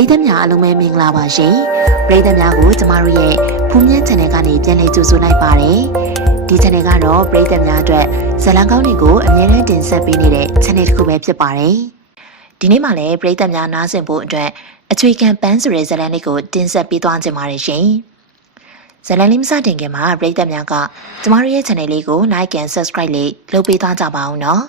ရိသတ်များအလုံးပဲမင်္ဂလာပါရှင်ပရိသတ်များကိုကျမတို့ရဲ့ဖူးမြန်း channel ကနေပြန်လည်ကြိုဆိုလိုက်ပါတယ်ဒီ channel ကတော့ပရိသတ်များအတွက်ဇာတ်လမ်းကောင်းတွေကိုအမြဲတမ်းတင်ဆက်ပေးနေတဲ့ channel တစ်ခုပဲဖြစ်ပါတယ်ဒီနေ့မှလည်းပရိသတ်များနားဆင်ဖို့အတွက်အချွေခံပန်းဆိုတဲ့ဇာတ်လမ်းလေးကိုတင်ဆက်ပေးသွားခြင်းပါတယ်ရှင်ဇာတ်လမ်းလေးမစတင်ခင်မှာပရိသတ်များကကျမတို့ရဲ့ channel လေးကို like and subscribe လေးလုပ်ပေးသွားကြပါဦးနော်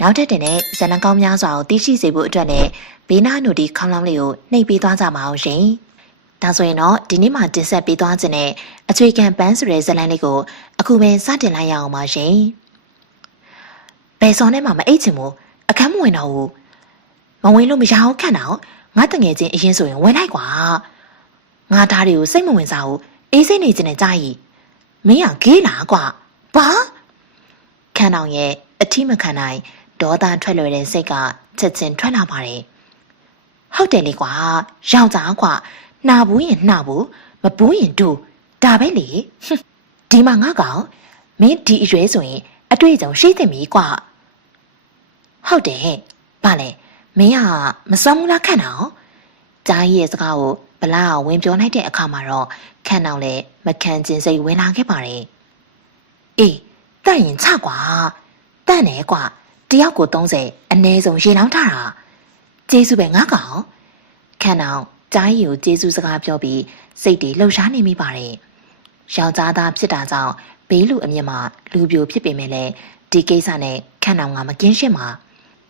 နောက်ထပ်တင်တဲ့ဇာတ်လမ်းကောင်းများစွာကိုသိရှိစေဖို့အတွက်လည်းဘေးနားနိုတီခေါင်းလောင်းလေးကိုနှိပ်ပေးသွားကြပါအောင်ရှင်။ဒါဆိုရင်တော့ဒီနေ့မှတင်ဆက်ပေးသွားခြင်းနဲ့အချွေခံပန်းဆိုတဲ့ဇာတ်လမ်းလေးကိုအခုပဲစတင်လိုက်ရအောင်ပါရှင်။ဘယ်စောနဲ့မှမအိတ်ချင်ဘူးအခန်းမဝင်တော့ဘူး။မဝင်လို့မရအောင်ခံတော့ငါတငယ်ချင်းအရင်ဆိုရင်ဝင်လိုက်ကွာ။ငါသားတွေကိုစိတ်မဝင်စားဘူးအေးစိတ်နေခြင်းနဲ့ကြားရီမင်းကဂေးလားကွာ။ဘာခန်းအောင်ရဲ့အထီးမခံနိုင်ဒေါသထွက်လွယ်တဲ့စိတ်ကချက်ချင်းထွက်လာပါတယ်ဟုတ်တယ်လေကွာယောက်ျားကွာနှာဘူးရင်နှာဘူးမဘူးရင်ဒူဒါပဲလေဒီမှာငါကောင်မင်းဒီအရွယ်ဆိုရင်အတွေ့အကြုံရှိသင့်ပြီကွာဟုတ်တယ်ဗါလေမင်းကမစွမ်းဘူးလားခန့်အောင်ကြားရဲ့စကားကိုဗလာဝင်ပြောလိုက်တဲ့အခါမှာတော့ခန့်အောင်လည်းမခံကျင်စိတ်ဝင်လာခဲ့ပါတယ်အေးတန့်ရင်ချကွာတန့်နေကွာတယောက်ကို30အနည်းဆုံးရေလောင်းထားတာကျေးဇူးပဲငါကောင်ခန့်အောင်ကြားရီကိုကျေးဇူးစကားပြောပြီးစိတ်တွေလှုပ်ရှားနေမိပါတယ်ယောက်ျားသားဖြစ်တာကြောင့်ဘေးလူအမြင့်မှာလူပြိုဖြစ်ပေမဲ့လည်းဒီကိစ္စနဲ့ခန့်အောင်ကမကင်းရှင်းပါ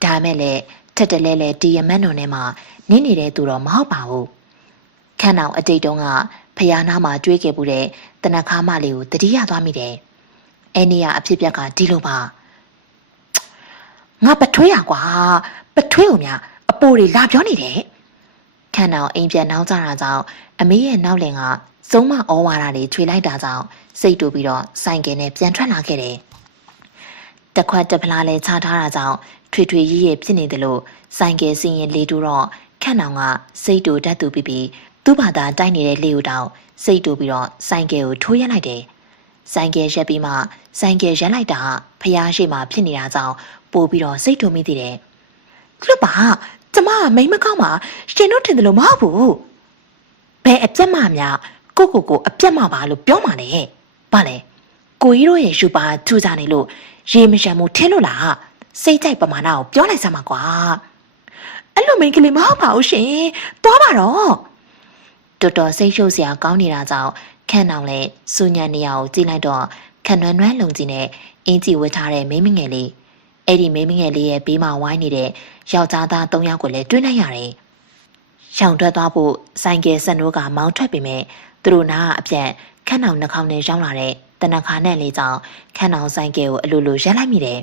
ဒါမဲ့လည်းထက်တလဲလဲတီရမတ်နုံထဲမှာနင်းနေတဲ့သူတော့မဟုတ်ပါဘူးခန့်အောင်အတိတ်တုန်းကဖျားနာမှာတွေးခဲ့မှုတဲ့တနခါမလေးကိုတတိယသွားမိတယ်အဲ့နေရအဖြစ်ပြက်ကဒီလိုပါငါပထွေးရကွာပထွေးကိုများအပိုးတွေလာပြောနေတယ်ခန့်အောင်အိမ်ပြန်နောက်ကြတာကြောင့်အမေရဲ့နောက်လင်ကစုံမဩဝါဒတွေချွေလိုက်တာကြောင့်စိတ်တူပြီးတော့ဆိုင်ကယ်နဲ့ပြန်ထွက်လာခဲ့တယ်တခွက်တဖလားလဲချထားတာကြောင့်ထွေထွေရီးရီးဖြစ်နေတယ်လို့ဆိုင်ကယ်စီးရင်လေတူတော့ခန့်အောင်ကစိတ်တူတတ်သူပြီးသူ့ဘာသာတိုက်နေတဲ့လေကိုတောင်စိတ်တူပြီးတော့ဆိုင်ကယ်ကိုထိုးရက်လိုက်တယ်ဆိုင်ကယ်ရက်ပြီးမှဆိုင်ကယ်ရက်လိုက်တာဖျားရှိမှဖြစ်နေတာကြောင့်ပို့ပြီးတော့စိတ်တူမိသေးတယ်လွတ်ပါကျမကမိမကောင်းပါရှင်တို့ထင်တယ်လို့မဟုတ်ဘူးဘယ်အပြက်မှများကိုအပြက်မှပါလို့ပြောမှလည်းဘာလဲကိုကြီးတို့ရဲ့ယူပါထူကြနေလို့ရေမရှမ်းမှုထင်းလို့လားစိတ်ကြိုက်ပမာဏကိုပြောလိုက်စမ်းပါကွာအဲ့လိုမိန်းကလေးမဟုတ်ပါဘူးရှင်သွားပါတော့တော်တော်စိတ်ရှုပ်စရာကောင်းနေတာကြောင့်ခန့်အောင်လဲစူညံနေရကိုကြည့်လိုက်တော့ခန့်နွမ်းနွမ်းလုံကြီးနဲ့အင်းကြီးဝတ်ထားတဲ့မိန်းမငယ်လေးအဲ့ဒီမိန်းမငယ်လေးရဲ့ဘေးမှာဝိုင်းနေတဲ့ယောက်ျားသား3ယောက်ကိုလည်းတွေ့လိုက်ရတယ်။ရှောင်ထွက်သွားဖို့ဆိုင်ကယ်ဆက်နိုးကမောင်းထွက်ပေမဲ့သူတို့နာကအပြက်ခန့်အောင်နှာခေါင်းနဲ့ရောက်လာတဲ့တနခါနဲ့လေးကြောင့်ခန့်အောင်ဆိုင်ကယ်ကိုအလိုလိုရက်လိုက်မိတယ်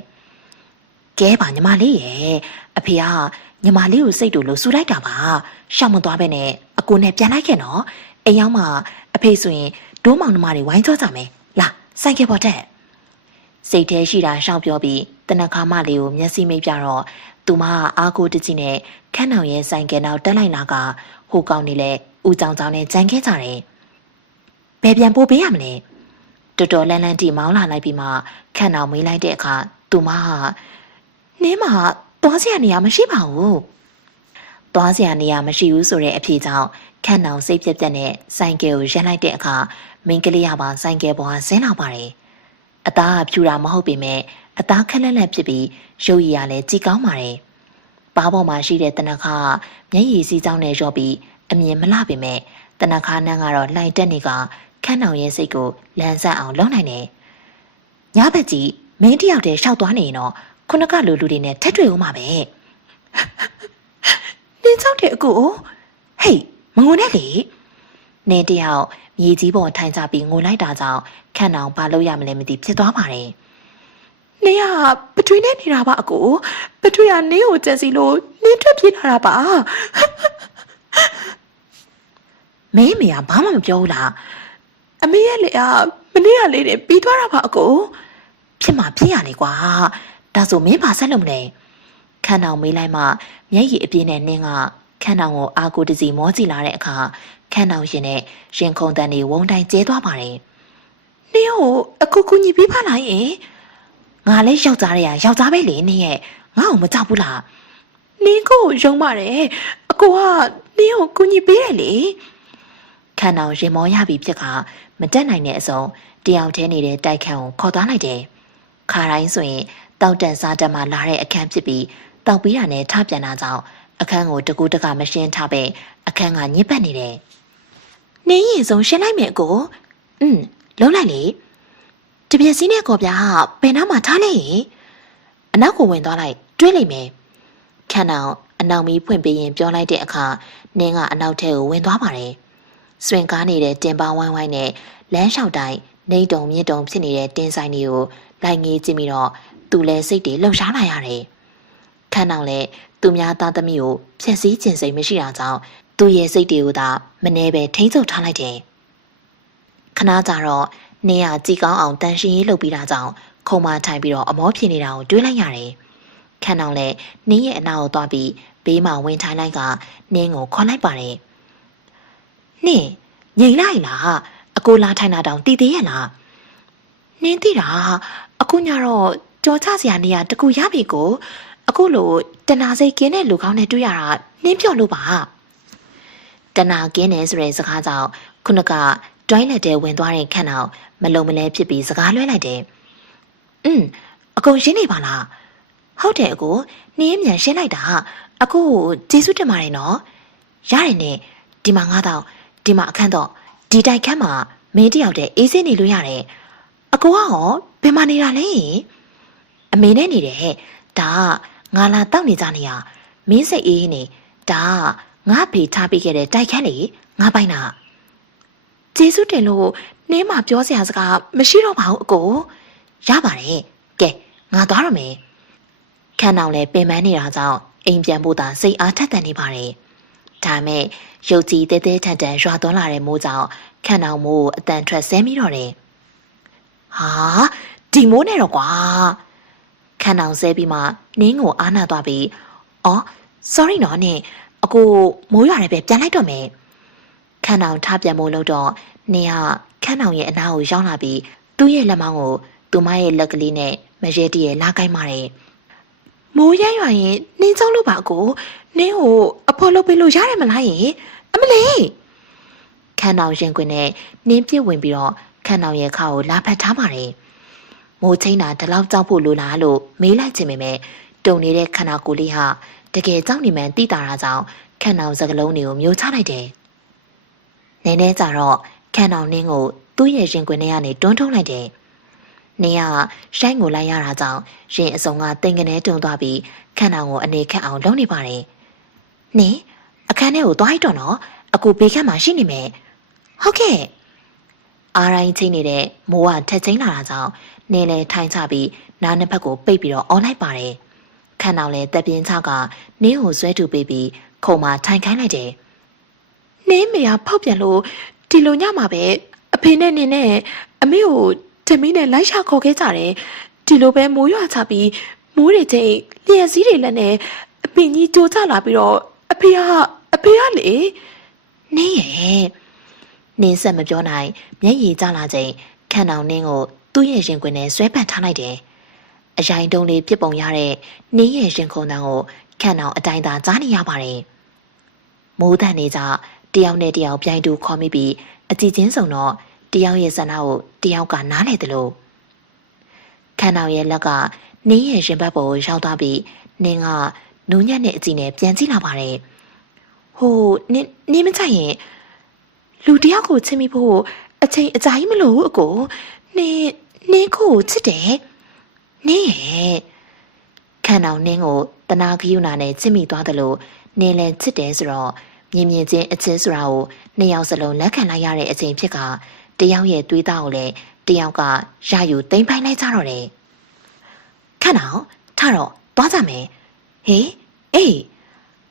။ကဲပါညီမလေးရဲ့အဖေကညီမလေးကိုစိတ်တူလို့ဆူလိုက်တာပါ။ရှောင်မသွားပဲနဲ့အကိုနဲ့ပြန်လိုက်ခဲ့နော်။အိမ်ရောက်မှအဖေဆိုရင်ဒိုးမောင်နှမတွေဝိုင်းကြောကြမယ်။လာဆိုင်ကယ်ပေါ်တက်စိတ်ထဲရှိတာရှောက်ပြောပြီးတနခါမလေးကိုမျက်စိမိတ်ပြတော့သူမအားကိုတကြီးနဲ့ခန့်အောင်ရဲ့ဆိုင်ကယ်နောက်တက်လိုက်လာကဟိုကောင်နေလဲဦးကြောင်ကြောင်နဲ့ကြမ်းခဲ့ကြတယ်။ဘယ်ပြန်ပို့ပေးရမလဲ။တော်တော်လန်းလန်းတီမောင်းလာလိုက်ပြီးမှခန့်အောင်မေးလိုက်တဲ့အခါသူမဟာနင်းမသွားစရာနေရာမရှိပါဘူး။သွားစရာနေရာမရှိဘူးဆိုတဲ့အဖြေကြောင့်ခန့်အောင်စိတ်ပြက်ပြက်နဲ့ဆိုင်ကယ်ကိုရက်လိုက်တဲ့အခါမိန်းကလေးကပါဆိုင်ကယ်ပေါ်ဆင်းလာပါတယ်။အသားကဖြူတာမဟုတ်ပေမဲ့အသားခက်လက်လက်ဖြစ်ပြီးရုပ်ရည်ကလည်းကြည်ကောင်းပါတယ်။ဘားပေါ်မှာရှိတဲ့တနခါမျက်ရည်စည်းကြောင်းနဲ့ရော့ပြီးအမြင်မလှပေမဲ့တနခါနှန်းကတော့လှိုင်တက်နေကခန့်အောင်ရဲ့စိတ်ကိုလန်းဆန့်အောင်လုပ်နိုင်တယ်။ညဘက်ကြီးမင်းတယောက်တည်းရှောက်သွားနေရင်တော့ခုနကလူတွေနဲ့ထက်တွေ့ဦးမှာပဲ။နင်းချောက်တဲ့အကိုဟေးမငုံနဲ့လေ။နေတယောက်မြေကြီးပေါ်ထိုင်ကြပြီးငိုလိုက်တာကြောင့်ခန့်အောင်ဘာလို့ရမလဲမသိဖြစ်သွားပါတယ်။နေရပထွေးနဲ့နေတာပါအကိုပထွေးကနေကိုကြက်စီလို့နင်းထွက်ပြေးလာတာပါမင်းမေကဘာမှမပြောဘူးလားအမေရဲ့လေမနေ့ကလေးနဲ့ပြီးသွားတာပါအကိုဖြစ်မှာဖြစ်ရလေကွာဒါဆိုမင်းဘာဆက်လုပ်မလဲခန့်အောင်မေးလိုက်မှမျက်ရည်အပြင်းနဲ့နင်းကခန့်အောင်ကိုအာကိုတစီမောကြည့်လာတဲ့အခါခန့်အောင်ရှင်နဲ့ရင်ခုန်တန်တွေဝုန်းတိုင်းကျဲသွားပါတယ်နင်းကိုအခုကူညီပေးပါလားယင်ငါလည်းယောက်ျားတွေကယောက်ျားပဲလေနင်းရဲ့ငါ့ကိုမကြောက်ဘူးလားနင်းကိုယုံပါတယ်အကိုက နင်းကိုကူညီပေးတယ်လေ ခန္ဓာရင်မောရပြီဖြစ်ခါမတက်နိုင်တဲ့အစုံတယောက်တည်းနေတဲ့တိုက်ခန်းကိုခေါ်သွားလိုက်တယ်ခါတိုင်းဆိုရင်တောက်တန်စားတက်မှလာတဲ့အခန်းဖြစ်ပြီးတောက်ပြီးတာနဲ့ထပြန်တာကြောင့်အခန်းကိုတကူတကမရှင်းထားပဲအခန်းကညစ်ပတ်နေတယ်နင်းရင်ဆုံးရှင်းလိုက်မယ်အကိုလုံးလိုက်လေတပြက်စီးနဲ့ကော်ပြားပင်နားမှာထားလိုက်ရင်အနောက်ကိုဝင်သွားလိုက်တွေးလိုက်မယ်ခန္ဓာအနောက်မီးဖွင့်ပေးရင်ပြောလိုက်တဲ့အခါနင်းကအနောက်ထဲကိုဝင်သွားပါတယ်ဆွင်ကားနေတဲ့တင်ပါဝိုင်းဝိုင်းနဲ့လမ်းလျှောက်တိုင်းနေတုံမြင့်တုံဖြစ်နေတဲ့တင်းဆိုင်တွေကိုလိုက်ငေးကြည့်ပြီးတော့သူ့လဲစိတ်တွေလှုပ်ရှားလာရတယ်ခန္ဓာလည်းသူများသားသမီးကိုဖြက်စည်းခြင်းစိတ်မရှိတာကြောင့်သူ့ရဲ့စိတ်တွေကိုသာမနှဲပဲထိမ့်ချုပ်ထားလိုက်တယ်ခဏကြာတော့နင်းကကြည်ကောင်းအောင်တန်ရှင်းရေးလုပ်ပြီးတာကြောင့်ခုံမထိုင်ပြီးတော့အမောဖြစ်နေတာကိုတွေးလိုက်ရတယ်ခန္ဓာလည်းနင်းရဲ့အနာကိုသွားပြီးဘေးမှာဝင်ထိုင်လိုက်ကနင်းကိုခေါ်လိုက်ပါတယ်နင်းငြိမ်လိုက်လားအကိုလာထိုင်တာတောင်တည်သေးရဲ့လားနင်းသိတာအခုညတော့ကြောချစရာနေရာတကူရပြီကိုအခုလိုတနာစိတ်ကင်းတဲ့လူကောင်းနဲ့တွေ့ရတာနင်းပြော့လို့ပါတနာကင်းတယ်ဆိုတဲ့စကားကြောင့်ခုနကတွိုင်းလက်တဲဝင်သွားတဲ့ခန့်အောင်မလုံမလဲဖြစ်ပြီးစကားလွှဲလိုက်တယ်အကုန်ရှင်းနေပါလားဟုတ်တယ်အကိုနင်းမြန်ရှင်းလိုက်တာအခုကျေးဇူးတင်ပါတယ်နော်ရတယ်နဲ့ဒီမှာငါတော့ဒီမှာအခန်းတော့ဒီတိုက်ခန်းမှာမင်းတယောက်တည်းအေးစင်းနေလို့ရတယ်အကိုကရောဘယ်မှာနေတာလဲအမေနဲ့နေတယ်ဟဲ့ဒါငါလာတောက်နေကြနေရမင်းစိတ်အေးနေဒါငါဖေထားပေးခဲ့တဲ့တိုက်ခန်းလေငါပိုင်တာကျေးဇူးတင်လို့နင်းမပြောစရာစကားမရှိတော့ပါဘူးအကိုရပါတယ်ကဲငါသွားရမယ်ခန်းအောင်လည်းပင်ပန်းနေတာကြောင့်အိမ်ပြန်ဖို့သာစိတ်အားထက်သန်နေပါတယ်ဒါမဲ့ရုပ်ကြီးတဲတဲထန်ထန်ရွာသွန်းလာတဲ့မိုးကြောင့်ခန်းအောင်မိုးအတန်ထွက်ဆဲမိတော့တယ်ဟာဒီမိုးနဲ့တော့ကွာခန်းအောင်ဆဲပြီးမှနင်းကိုအားနာသွားပြီးအော် sorry နော်နင်းအကိုမိုးရွာတယ်ပဲပြန်လိုက်တော့မယ်ခန်းအောင်ထပြန်မို့လို့တော့နင်းကခန်းအောင်ရဲ့အနားကိုရောက်လာပြီးသူ့ရဲ့လက်မောင်းကိုသူမရဲ့လက်ကလေးနဲ့မရဲတည်းရဲ့လာကိုင်းမာတယ်မိုးရရွာရင်နင်းကြောက်လို့ပါကိုနင်းကိုအဖော်လုပ်ပေးလို့ရတယ်မလားယင်အမလေးခန်းအောင်ရင်ခွင်နဲ့နင်းပြစ်ဝင်ပြီးတော့ခန်းအောင်ရဲ့ခါကိုလာဖတ်ထားပါတယ်မိုးချင်းတာဒီလောက်ကြောက်ဖို့လိုလားလို့မေးလိုက်ချင်ပေမဲ့တုံနေတဲ့ခန္ဓာကိုယ်လေးဟာတကယ်ကြောက်နေမှန်တိတာတာကြောင့်ခန်းအောင်စကလုံးတွေကိုမျိုးချလိုက်တယ်နည်းနည်းကြတော့ခန်းအောင်နင်းကိုသူ့ရဲ့ရင်ခွင်ထဲကနေတွန်းထုတ်လိုက်တယ်နင်းကရှိုင်းကိုလိုက်ရတာကြောင့်ရင်အစုံကတင်ကနေတုံသွားပြီးခန်းအောင်ကိုအနေခက်အောင်လုပ်နေပါတယ်နင်းအခန်းထဲကိုသွားလိုက်တော့နော်အခုဘေးခန်းမှာရှိနေမယ်ဟုတ်ကဲ့အားရိုင်းချင်းနေတဲ့မိုးကထက်ချင်းလာတာကြောင့်နင်းလည်းထိုင်ချပြီးနားနှစ်ဖက်ကိုပိတ်ပြီးတော့အော်လိုက်ပါတယ်ခန်းအောင်လည်းတက်ပြင်းချကနင်းကိုဆွဲတူပေးပြီးခုံမှာထိုင်ခိုင်းလိုက်တယ်နင်းမေကဖောက်ပြန်လို့ဒီလိုညမှာပဲအဖေနဲ့နင်းနဲ့အမေကိုတမီးနဲ့လိုက်ရှာခေါ်ခဲ့ကြတယ်ဒီလိုပဲမိုးရွာချပြီးမိုးတွေချင်းလျှက်စည်းတွေလက်နဲ့အပင်ကြီးကြိုးချလာပြီးတော့အဖေကလေနင်းရဲ့နင်းဆက်မပြောနိုင်မျက်ရည်ကျလာချိန်ခန့်အောင်နင်းကိုသူ့ရဲ့ရင်ခွင်နဲ့ဆွဲပတ်ထားလိုက်တယ်အရိုင်တုံးလေးပြစ်ပုံရတဲ့နင်းရဲ့ရင်ခုန်တန်းကိုခန့်အောင်အတိုင်းသာကြားနေရပါတယ်မိုးတန်နေကြတယောက်နဲ့တယောက်ပြိုင်တူခေါ်မိပြီးအကြည့်ချင်းစုံတော့တယောက်ရဲ့ဆန္ဒကိုတယောက်ကနားလေတယ်လို့ခန်းအောင်ရဲ့လက်ကနင်းရဲ့ရင်ဘတ်ပေါ်ကိုရောက်သွားပြီးနင်းကနူးညံ့တဲ့အကြည့်နဲ့ပြန်ကြည့်လာပါတယ်ဟိုနင်းမကြိုက်ရင်လူတယောက်ကိုချစ်မိဖို့အချိန်အကြာကြီးမလိုဘူးအကိုနင်းကိုချစ်တယ်နင်းရဲ့ခန်းအောင်နင်းကိုတနာခယူနာနဲ့ချစ်မိသွားတယ်လို့နင်းလည်းချစ်တယ်ဆိုတော့မြင်မြင်ချင်းအချင်းဆိုတာကိုနှစ်ယောက်စလုံးလက်ခံလိုက်ရတဲ့အချိန်ဖြစ်ကတယောက်ရဲ့သွေးသားကိုလည်းတယောက်ကရယူသိမ်းပိုင်းလိုက်ကြတော့တယ်ခန့်အောင်ထတော့သွားကြမယ်ဟေးအေး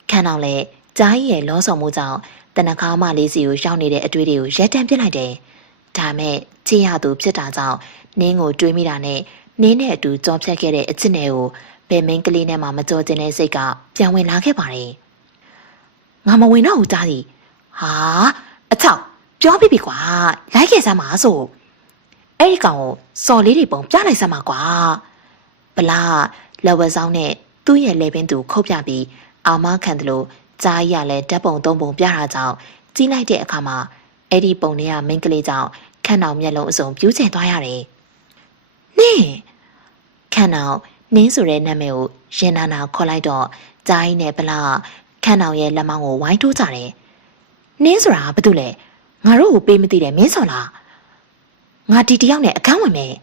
ခန့်အောင်လည်းကြားကြီးရဲ့လောဆောင်မှုကြောင့်တနခါမလေးစီကိုရောက်နေတဲ့အတွေ့တွေကိုရက်တန်းပစ်လိုက်တယ်ဒါမဲ့ချစ်ရသူဖြစ်တာကြောင့်နင်းကိုတွေးမိတာနဲ့နင်းနဲ့အတူကြောဖြတ်ခဲ့တဲ့အချစ်နယ်ကိုဘယ်မင်းကလေးနဲ့မှမကြောကျင်တဲ့စိတ်ကပြန်ဝင်လာခဲ့ပါတယ်ငါမဝင်တော့ဘူးကြားစီဟာအချောက်ပြောပြပြီကွာလိုက်ခဲ့စမ်းပါဆိုအဲ့ဒီကောင်ကိုစော်လေးတွေပုံပြလိုက်စမ်းပါကွာဗလာလက်ဝဲဆောင်နဲ့သူ့ရဲ့လေပင်သူခုတ်ပြပြီးအာမခံတယ်လို့ ကြားရလဲဓာတ်ပုံသုံးပုံပြတာကြောင့်ကြီးလိုက်တဲ့အခါမှာအဲ့ဒီပုံတွေကမိန်းကလေးကြောင့်ခန့်အောင်မျက်လုံးအစုံပြူးကျင်သွားရတယ်။နင်းခန့်အောင်နင်းဆိုတဲ့နာမည်ကိုရင်နာနာခေါ်လိုက်တော့ကြားရင်နဲ့ဗလာခန့်အောင်ရဲ့လက်မောင်းကိုဝိုင်းထိုးကြတယ်။နင်းဆိုတာဘာတူလဲငါတို့ကိုပေးမသိတဲ့မင်းစော်လားငါဒီတယောက်နဲ့အခန်းဝင်မယ်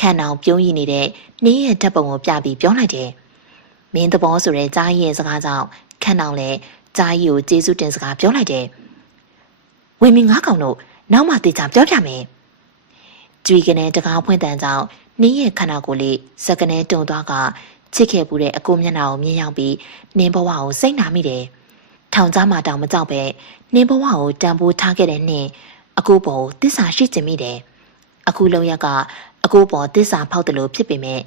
ခန့်အောင်ပြုံးရည်နေတဲ့နင်းရဲ့ဓာတ်ပုံကိုပြပြီးပြောလိုက်တယ်။မင်းသဘောဆိုတဲ့ကြားရင်ရဲ့စကားကြောင့်ခန့်အောင်လည်းကြားရီကိုကျေးဇူးတင်စကားပြောလိုက်တယ်။ဝင်းမင်းငါးကောင်တို့နောက်မှတေချာပြောပြမယ်။ကြွေကနေတကားဖွင့်တန်ကြောင့်နင်းရဲ့ခန္ဓာကိုယ်လေးစက်ကနေတုံသွားကချစ်ခဲ့ပူတဲ့အကိုမျက်နှာကိုမြင်ရောက်ပြီးနင်းဘဝကိုစိတ်နာမိတယ်။ထောင်ကြားမှာတောင်မကြောက်ပဲနင်းဘဝကိုတန်ဖိုးထားခဲ့တဲ့နှင်းအကိုပေါ်တစ္ဆာရှိကျင်မိတယ်။အခုလုံရကအကိုပေါ်တစ္ဆာဖောက်တယ်လို့ဖြစ်ပေမဲ့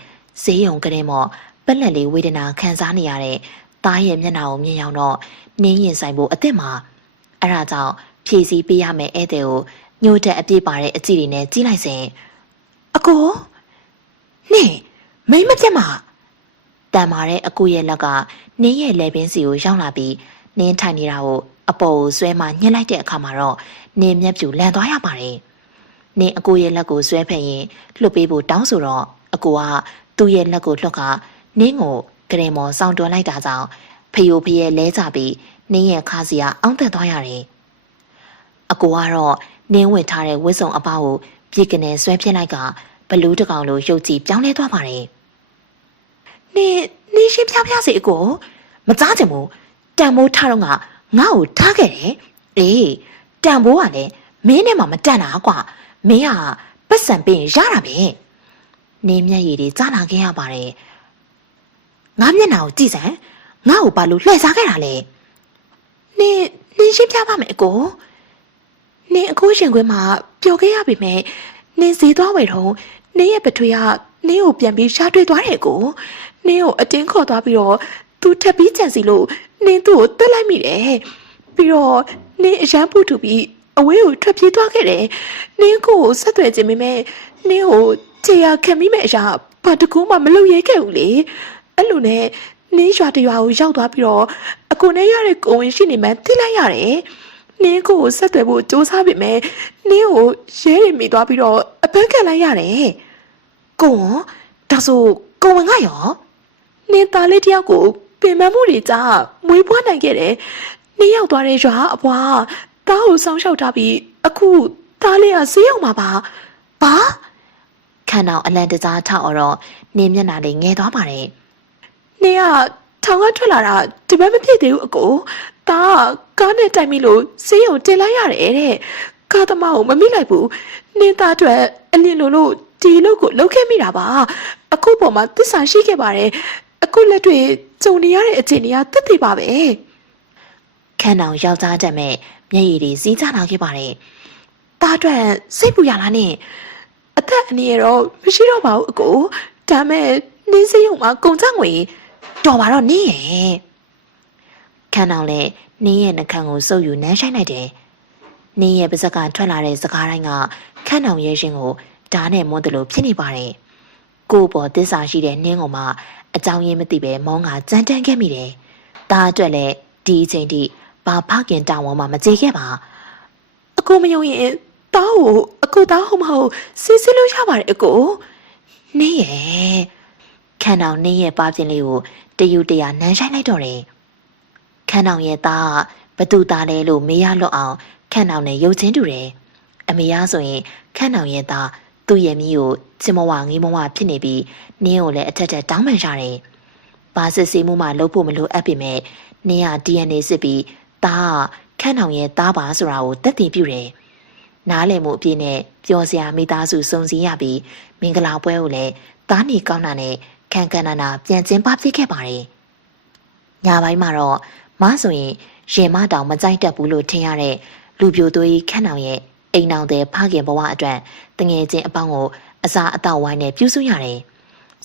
ဈေးရုံကလေးမော့ပက်လက်လေးဝေဒနာခံစားနေရတဲ့သားရဲ့မျက်နှာကိုမြင်ရောက်တော့နင်းရင်ဆိုင်ဖို့အစ်စ်မှာအဲ့ဒါကြောင့်ဖြည့်ဆည်းပေးရမယ်ဧည့်သည်ကိုညှို့တဲ့အပြည့်ပါတဲ့အကြည့်တွေနဲ့ကြီးလိုက်စဉ်အကိုနင်းမိမပြတ်မှာတန်မာတဲ့အကိုရဲ့လက်ကနင်းရဲ့လက်ပင်စီကိုရောက်လာပြီးနင်းထိုင်နေတာကိုအပေါ်ကိုဆွဲမှညှစ်လိုက်တဲ့အခါမှာတော့နင်းမျက်ပြူလန်သွားရပါတယ်နင်းအကိုရဲ့လက်ကိုဆွဲဖက်ရင်လှုပ်ပေးဖို့တောင်းဆိုတော့အကိုကသူ့ရဲ့လက်ကိုလှုပ်ကနင်းကိုကရင်မော်စောင့်တွန်းလိုက်တာကြောင့်ဖယိုဖယဲလဲကြပြီးနင်းရဲ့ခါစီကအောင့်တက်သွားရတယ်အကိုကတော့နင်းဝင်ထားတဲ့ဝစ်စုံအပေါကိုပြေကနေဆွဲပြစ်လိုက်ကဘလူးတကောင်လိုရုပ်ကြည့်ပြောင်းလဲသွားပါတယ်နင်းရှင်းပြပြစီအကိုမကြားချင်ဘူးတန်မိုးထားတော့ငါ့ကိုထားခဲ့တယ်အေးတန်မိုးကလည်းမင်းနဲ့မှမတန်တာကွာမင်းကပတ်စံပေးရင်ရတာပဲနင်းမျက်ရည်တွေကြားလာခဲ့ရပါတယ်ငါမျက်နှာကိုကြည့်စမ်းငါ့ကိုဘာလို့လှည့်စားခဲ့တာလဲနင်းရှင်းပြပါမယ်အကိုနင်းအခုရှင်ခွင်းမှာပျော်ခဲ့ရပြီမဲ့နင်းဈေးသွားဝယ်တော့နင်းရဲ့ပထွေကနင်းကိုပြန်ပြီးရှားတွေ့သွားတယ်ကိုနင်းကိုအတင်းခေါ်သွားပြီးတော့သူထပ်ပြီးကြံစီလို့နင်းသူ့ကိုတက်လိုက်မိတယ်ပြီးတော့နင်းအရန်ပူထူပြီးအဝေးကိုထွက်ပြေးသွားခဲ့တယ်နင်းကိုဆက်သွယ်ခြင်းပေမဲ့နင်းကိုခြေရခံမိမဲ့အရာဘာတကူမှမလုပ်ရဲခဲ့ဘူးလေအဲ့လိုနဲ့နင်းရွာတရွာကိုရောက်သွားပြီးတော့အကိုနဲ့ရတဲ့ကိုဝင်ရှိနေမှသိလိုက်ရတယ်နင်းကိုဆက်သွယ်ဖို့စူးစမ်းပေမဲ့နင်းကိုရဲတွေမိသွားပြီးတော့အပန်းခံလိုက်ရတယ်ကိုဝန်ဒါဆိုကိုဝင်ကရောနင်းသားလေးတယောက်ကိုပင်မမှုတွေကြားမွေးဖွားနိုင်ခဲ့တယ်နင်းရောက်သွားတဲ့ရွာအဘွားသားကိုစောင်းရှောက်ထားပြီးအခုသားလေးကဈေးရောက်မှာပါဘာခန္ဓာအလန်တစားထောက်တော့နင်းမျက်နှာလေးငဲသွားပါတယ်နင်းကထောင်ကထွက်လာတာဒီဘက်မဖြစ်သေးဘူးအကိုဒါကားနဲ့တိုင်ပြီလို့ဈေးရုံတင်လိုက်ရတယ်တဲ့ကားသမားကိုမမိလိုက်ဘူးနင်းသားအတွက်အလင်းလို့ဒီလို့ကိုလှုပ်ခဲ့မိတာပါအခုပေါ်မှာသစ္စာရှိခဲ့ပါတယ်အခုလက်တွေကြုံနေရတဲ့အခြေအနေကတက်သေးပါပဲခန့်အောင်ယောက်ျားတက်မဲ့မျက်ရည်တွေစီးကျလာခဲ့ပါတယ်တားအတွက်စိတ်ပူရလားနဲ့အသက်အနေရတော့မရှိတော့ပါဘူးအကိုဒါမဲ့နင်းစရုံမှာကုန်ကြငွေတော်ပါတော့နင်းရဲ့ခန့်အောင်လည်းနင်းရဲ့နှခမ်းကိုစုပ်ယူနမ်းဆိုင်လိုက်တယ်နင်းရဲ့ပါဇက်ကထွက်လာတဲ့စကားတိုင်းကခန့်အောင်ရဲ့ရှင်ကိုဓာတ်နဲ့မွန်းတယ်လို့ဖြစ်နေပါတယ်ကို့ပေါ်သစ္စာရှိတဲ့နင်းကောင်မှအကြောင်းရင်းမသိပဲမောင်းကကြမ်းတမ်းခဲ့မိတယ်ဒါအတွက်လည်းဒီအချိန်ထိဘာဖခင်တောင်းဝမှမကြေခဲ့ပါအကိုမယုံရင်တောင်းကိုအကိုတောင်းဟုတ်မဟုတ်စစ်စစ်လို့ရပါတယ်အကိုနင်းရဲ့ခန့်အောင်နင်းရဲ့ပါပြင်းလေးကိုတယူတရာနမ်းဆိုင်လိုက်တော့တယ်ခန့်အောင်ရဲ့သားဘသူသားလဲလို့မေးရလွတ်အောင်ခန့်အောင်နဲ့ရုပ်ချင်းတူတယ်အမေရဆိုရင်ခန့်အောင်ရဲ့သားသူ့ရဲ့မိကိုချင်မဝငေးမဝဖြစ်နေပြီးနင်းကိုလည်းအထက်ထက်တောင်းပန်ရတယ်ဘာစစ်စီမှုမှလုပ်ဖို့မလိုအပ်ပေမဲ့နင်းက DNA စစ်ပြီးသားခန့်အောင်ရဲ့သားပါဆိုတာကိုသက်သေပြုတယ်နားလည်မှုအပြည့်နဲ့ပျော်စရာမိသားစုစုံစည်းရပြီးမင်္ဂလာပွဲကိုလည်းသားနေကောင်းတာနဲ့ခံခံနာပြန်ကျင်းပဖြစ်ခဲ့ပါတယ်ညပိုင်းမှာတော့မဆိုရင်ရင်မတောင်မကြိုက်တတ်ဘူးလို့ထင်ရတဲ့လူပြိုသွေးခန့်အောင်ရဲ့အိမ်အောင်တဲ့ဖခင်ဘဝအတွက်တငယ်ချင်းအပေါင်းကိုအစာအသောက်ဝိုင်းနဲ့ပြုစုရတယ်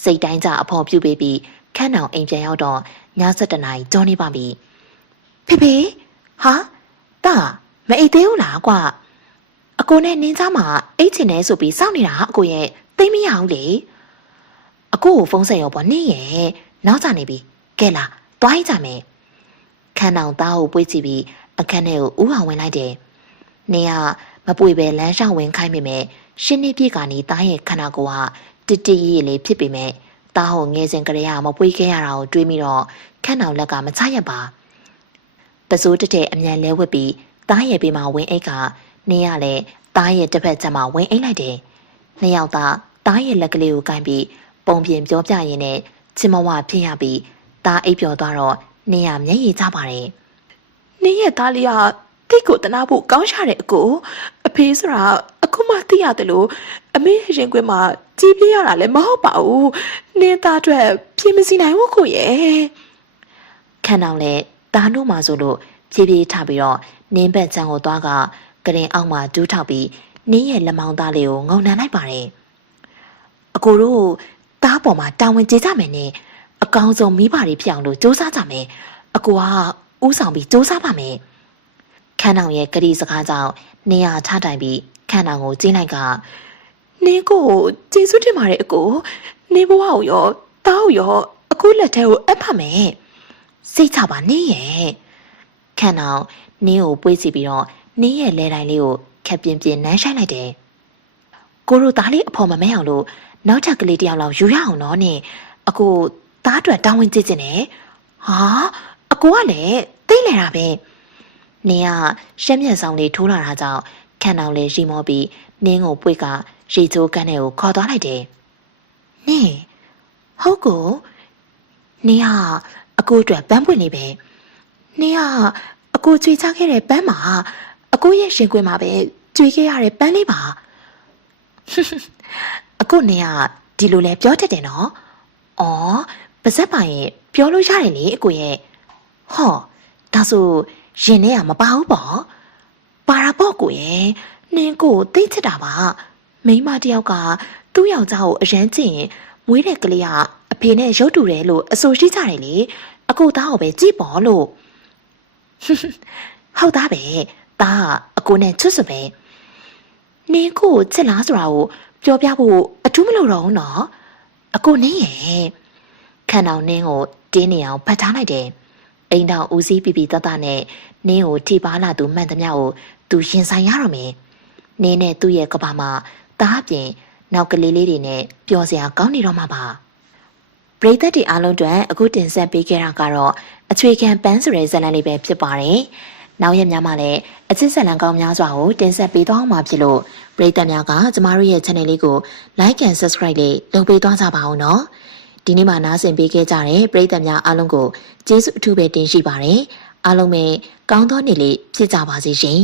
စိတ်တိုင်းကြအဖော်ပြုပေးပြီးခန့်အောင်အိမ်ပြန်ရောက်တော့ည7:00 နာရီကျော်နေပါပြီဖေဖေဟာတာမအိတ်သေးဘူးလားကွာအကိုနဲ့နင်းသားမှာအိတ်ချင်နေဆိုပြီးစောင့်နေတာအကိုရဲ့သိမရဘူးလေအကိုကိုဖုန်းဆက်ရောပေါ့နင်းရဲ့နောက်ကျနေပြီကဲလာတွားကြမယ်ခ ခန်းအောင်သားကိုပွေးကြည့်ပြီးအခန်းထဲကိုဥအောင်ဝင်လိုက်တယ်။နေကမပွေပဲလမ်းလျှောက်ဝင်ခိုင်းမိမယ်ရှင်းနေပြစ်ကနေသားရဲ့ခန္ဓာကိုယ်ကတစ်တီးလေးဖြစ်ပေမဲ့သားဟိုငယ်စဉ်ကလေးကမပွေခဲ့ရတာကိုတွေးပြီးတော့ခန်းအောင်လက်ကမချရပါပစိုးတက်တဲ့အမြန်လဲဝက်ပြီးသားရဲ့ဘေးမှာဝင်အိတ်ကနေရလဲသားရဲ့တစ်ဖက်ချက်မှာဝင်အိတ်လိုက်တယ်နှစ်ယောက်သားရဲ့လက်ကလေးကိုကင်ပြီးပုံပြင်ပြောပြရင်းနဲ့ချင်မဝဖြစ်ရပြီးသားအိပ်ပျော်သွားတော့နေရမျက်ရည်ကျပါတယ်နင်းရဲ့သားလေးကတိတ်ကိုတနာဖို့ကောင်းရှာတဲ့အကိုအဖေဆိုတာအခုမှသိရတယ်လို့အမေရဲ့ရင်ခွင်မှာကြီးပြရတာလည်းမဟုတ်ပါဘူးနင်းသားအတွက်ပြင်မစီနိုင်ဘူးကိုရဲ့ခန်းအောင်လဲသားတို့မှဆိုလို့ဖြည်းဖြည်းထပြီးတော့နင်းဘက်ချမ်းကိုသွားကကရင်အောက်မှာဒူးထောက်ပြီးနင်းရဲ့လက်မောင်းသားလေးကိုငုံနှံလိုက်ပါတယ်အကိုတို့သားပေါ်မှာတာဝန်ကျေကြမယ်နဲ့အကောင်းဆုံးမိဘတွေဖြစ်အောင်လို့စူးစမ်းကြမယ်အကိုကဥဆောင်ပြီးစူးစမ်းပါမယ်ခန်းအောင်ရဲ့ကတိစကားကြောင့်နင်းရထတိုင်ပြီးခန်းအောင်ကိုကျင်းလိုက်ကနင်းကိုကျေးဇူးတင်ပါတယ်အကိုနင်းဘဝကိုရောတားကိုရောအခုလက်ထဲကိုအပ်ပါမယ်စိတ်ချပါနင်းရဲ့ခန်းအောင်နင်းကိုပွေးစီပြီးတော့နင်းရဲ့လဲတိုင်းလေးကိုခက်ပြင်းပြင်းနမ်းဆိုင်လိုက်တယ်ကိုတို့သားလေးအဖော်မမဲအောင်လို့နောက်ထပ်ကလေးတယောက်လောက်ယူရအောင်နော်နင်းအကိုသားအတွက်တောင်းဝင်ကြည့်ခြင်းနဲ့ဟာအကိုကလည်းသိလဲတာပဲနင်းကရှက်မျက်ဆောင်လေးထိုးလာတာကြောင့်ခန်းအောင်လေးရီမောပြီးနင်းကိုပွေကရေချိုးကန်းထဲကိုခေါ်သွားလိုက်တယ်နင်းဟုတ်ကိုနင်းကအကိုအတွက်ပန်းပွင့်နေပဲနင်းကအကိုကြွေချခဲ့တဲ့ပန်းမှာအကိုရဲ့ရှင်ခွင်မှာပဲကြွေခဲ့ရတဲ့ပန်းလေးပါအကိုနင်းကဒီလိုလဲပြောတတ်တယ်နော်အော်ပါဇက်ပိုင်ရဲ့ပြောလို့ရတယ်လေအကိုရဲ့ဟောဒါဆိုရင်ထဲကမပါဘူးပေါ့ပါရာပေါ့ကိုရဲ့နင်းကိုသိချစ်တာပါမိန်းမတယောက်ကသူ့ယောက်ျားကိုအရန်ကျင်မွေးတဲ့ကလေးကအဖေနဲ့ရုပ်တူတယ်လို့အဆိုရှိကြတယ်လေအကိုသားကိုပဲကြည့်ပေါ့လို့ဟုတ်သားပဲသားအကိုနဲ့ချွတ်စွပဲနင်းကိုချစ်လားဆိုတာကိုပြောပြဖို့အထူးမလို့တော့ဘူးနော်အကိုနင်းရဲ့ခန်းအောင်နင်းကိုတင်းနေအောင်ဖတ်ထားလိုက်တယ်အိမ်တော်ဦးစီးပြပြတတနဲ့နင်းကိုထိပါလာသူမှန်သမျှကိုသူရင်ဆိုင်ရတော့မယ်နင်းနဲ့သူ့ရဲ့ကဘာမှာတားပြင်နောက်ကလေးလေးတွေနဲ့ပျော်စရာကောင်းနေတော့မှာပါပရိသတ်တွေအားလုံးအတွက်အခုတင်ဆက်ပေးခဲ့တာကတော့အချွေခံပန်းဆိုတဲ့ဇာတ်လမ်းလေးပဲဖြစ်ပါတယ်နောက်ရက်များမှာလည်းအချစ်ဇာတ်လမ်းကောင်းများစွာကိုတင်ဆက်ပေးသွားမှာဖြစ်လို့ပရိသတ်များကကျမတို့ရဲ့ channel လေးကို like and subscribe လေးလုပ်ပေးသွားကြပါဦးနော်ဒီနေ့မှနားဆင်ပေးခဲ့ကြတဲ့ပရိသတ်များအားလုံးကိုကျေးဇူးအထူးပဲတင်ရှိပါတယ်အားလုံးပဲကောင်းသောနေ့လေးဖြစ်ကြပါစေရှင်